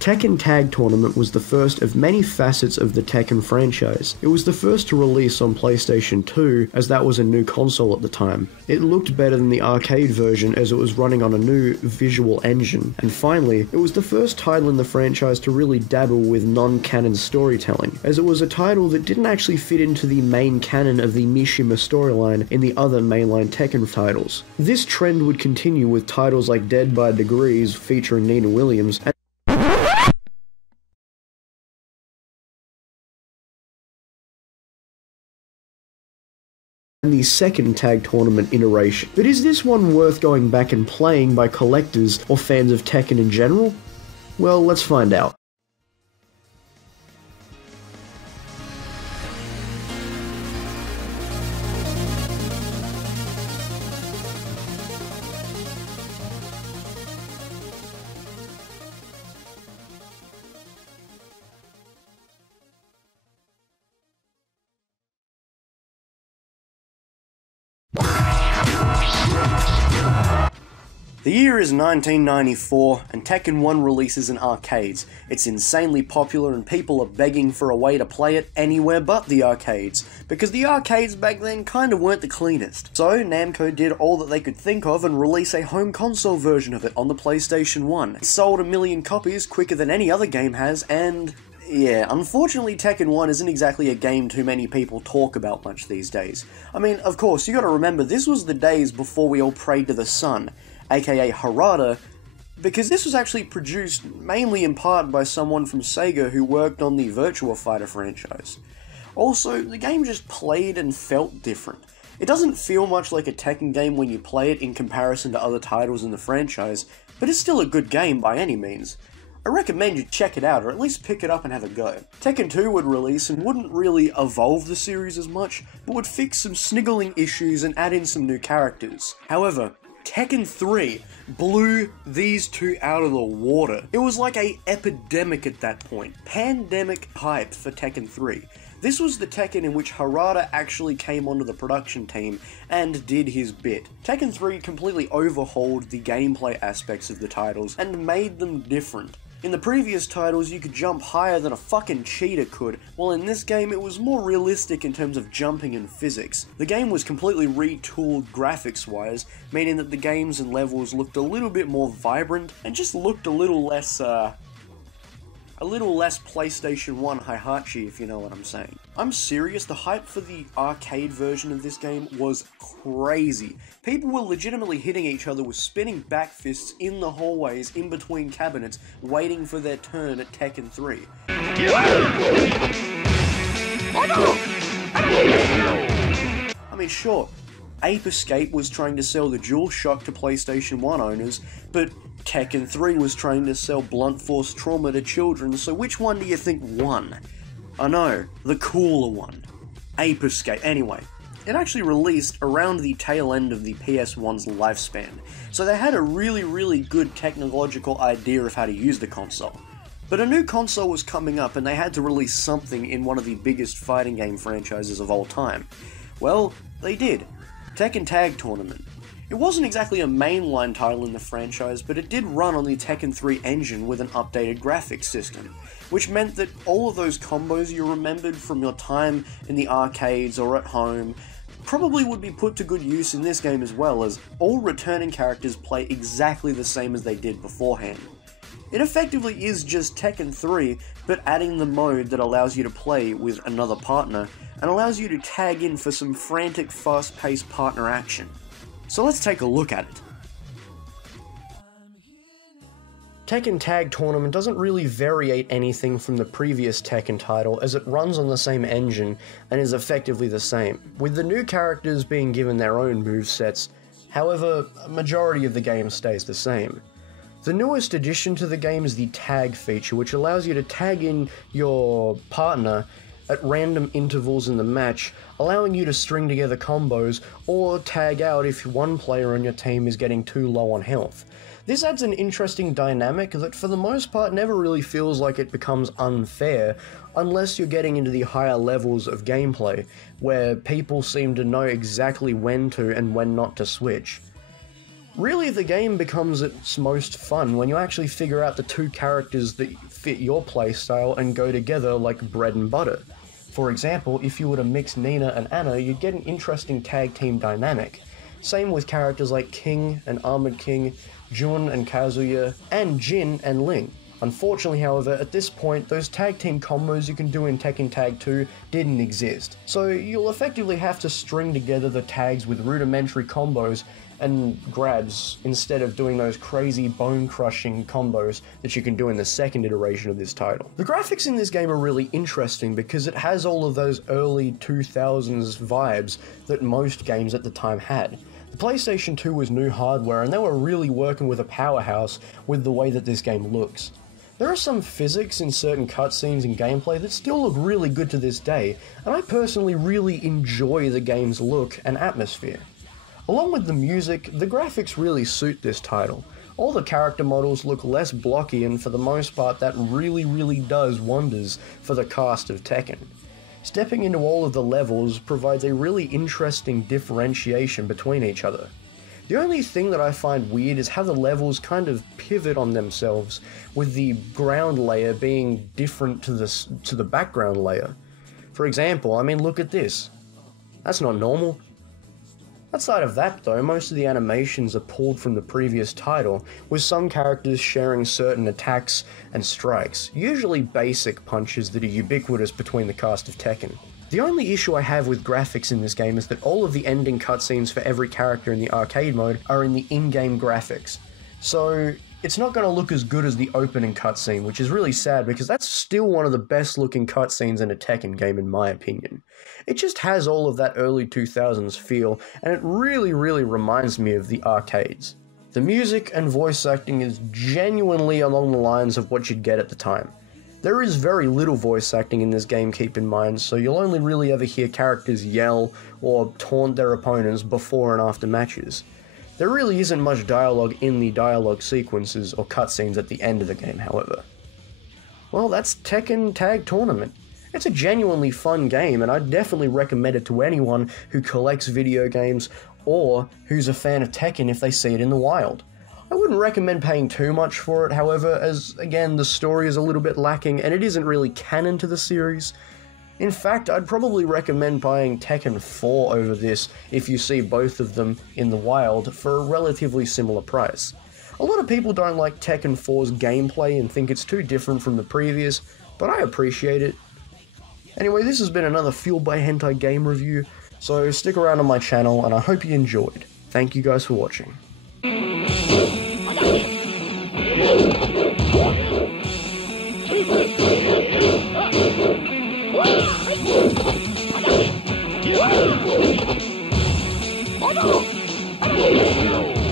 Tekken Tag Tournament was the first of many facets of the Tekken franchise. It was the first to release on PlayStation 2, as that was a new console at the time. It looked better than the arcade version as it was running on a new visual engine. And finally, it was the first title in the franchise to really dabble with non-canon storytelling, as it was a title that didn't actually fit into the main canon of the Mishima storyline in the other mainline Tekken titles. This trend would continue with titles like Dead by Degrees featuring Nina Williams, and the second tag tournament iteration. But is this one worth going back and playing by collectors or fans of Tekken in general? Well, let's find out. The year is 1994, and Tekken 1 releases in arcades. It's insanely popular and people are begging for a way to play it anywhere but the arcades, because the arcades back then kinda weren't the cleanest. So Namco did all that they could think of and release a home console version of it on the PlayStation 1. It sold 1 million copies quicker than any other game has, and yeah, unfortunately Tekken 1 isn't exactly a game too many people talk about much these days. I mean, of course, you gotta remember, this was the days before we all prayed to the sun, aka Harada, because this was actually produced mainly in part by someone from Sega who worked on the Virtua Fighter franchise. Also, the game just played and felt different. It doesn't feel much like a Tekken game when you play it in comparison to other titles in the franchise, but it's still a good game by any means. I recommend you check it out, or at least pick it up and have a go. Tekken 2 would release and wouldn't really evolve the series as much, but would fix some sniggling issues and add in some new characters. However, Tekken 3 blew these two out of the water. It was like a epidemic at that point. Pandemic hype for Tekken 3. This was the Tekken in which Harada actually came onto the production team and did his bit. Tekken 3 completely overhauled the gameplay aspects of the titles and made them different. In the previous titles, you could jump higher than a fucking cheetah could, while in this game it was more realistic in terms of jumping and physics. The game was completely retooled graphics-wise, meaning that the games and levels looked a little bit more vibrant, and just looked a little less PlayStation 1 Heihachi, if you know what I'm saying. I'm serious, the hype for the arcade version of this game was crazy. People were legitimately hitting each other with spinning back fists in the hallways in between cabinets, waiting for their turn at Tekken 3. I mean, sure, Ape Escape was trying to sell the DualShock to PlayStation 1 owners, but Tekken 3 was trying to sell blunt force trauma to children, so which one do you think won? I know, the cooler one. Ape Escape. Anyway, it actually released around the tail end of the PS1's lifespan, so they had a really good technological idea of how to use the console. But a new console was coming up and they had to release something in one of the biggest fighting game franchises of all time. Well, they did. Tekken Tag Tournament. It wasn't exactly a mainline title in the franchise, but it did run on the Tekken 3 engine with an updated graphics system, which meant that all of those combos you remembered from your time in the arcades or at home probably would be put to good use in this game as well, as all returning characters play exactly the same as they did beforehand. It effectively is just Tekken 3, but adding the mode that allows you to play with another partner, and allows you to tag in for some frantic, fast-paced partner action. So let's take a look at it. Tekken Tag Tournament doesn't really variate anything from the previous Tekken title, as it runs on the same engine and is effectively the same, with the new characters being given their own movesets. However, a majority of the game stays the same. The newest addition to the game is the tag feature, which allows you to tag in your partner at random intervals in the match, allowing you to string together combos or tag out if one player on your team is getting too low on health. This adds an interesting dynamic that for the most part never really feels like it becomes unfair, unless you're getting into the higher levels of gameplay, where people seem to know exactly when to and when not to switch. Really, the game becomes its most fun when you actually figure out the two characters that fit your playstyle and go together like bread and butter. For example, if you were to mix Nina and Anna, you'd get an interesting tag team dynamic. Same with characters like King and Armored King, Jun and Kazuya, and Jin and Ling. Unfortunately, however, at this point, those tag team combos you can do in Tekken Tag 2 didn't exist. So you'll effectively have to string together the tags with rudimentary combos and grabs instead of doing those crazy bone-crushing combos that you can do in the second iteration of this title. The graphics in this game are really interesting because it has all of those early 2000s vibes that most games at the time had. The PlayStation 2 was new hardware and they were really working with a powerhouse with the way that this game looks. There are some physics in certain cutscenes and gameplay that still look really good to this day, and I personally really enjoy the game's look and atmosphere. Along with the music, the graphics really suit this title. All the character models look less blocky, and for the most part that really does wonders for the cast of Tekken. Stepping into all of the levels provides a really interesting differentiation between each other. The only thing that I find weird is how the levels kind of pivot on themselves, with the ground layer being different to the background layer. For example, I mean, look at this. That's not normal. Outside of that though, most of the animations are pulled from the previous title, with some characters sharing certain attacks and strikes, usually basic punches that are ubiquitous between the cast of Tekken. The only issue I have with graphics in this game is that all of the ending cutscenes for every character in the arcade mode are in the in-game graphics. So it's not going to look as good as the opening cutscene, which is really sad because that's still one of the best looking cutscenes in a Tekken game in my opinion. It just has all of that early 2000s feel, and it really reminds me of the arcades. The music and voice acting is genuinely along the lines of what you'd get at the time. There is very little voice acting in this game, keep in mind, so you'll only really ever hear characters yell or taunt their opponents before and after matches. There really isn't much dialogue in the dialogue sequences or cutscenes at the end of the game, however. Well, that's Tekken Tag Tournament. It's a genuinely fun game, and I'd definitely recommend it to anyone who collects video games or who's a fan of Tekken if they see it in the wild. I wouldn't recommend paying too much for it, however, as, again, the story is a little bit lacking and it isn't really canon to the series. In fact, I'd probably recommend buying Tekken 4 over this if you see both of them in the wild for a relatively similar price. A lot of people don't like Tekken 4's gameplay and think it's too different from the previous, but I appreciate it. Anyway, this has been another Fueled by Hentai game review, so stick around on my channel and I hope you enjoyed. Thank you guys for watching. Oh, no!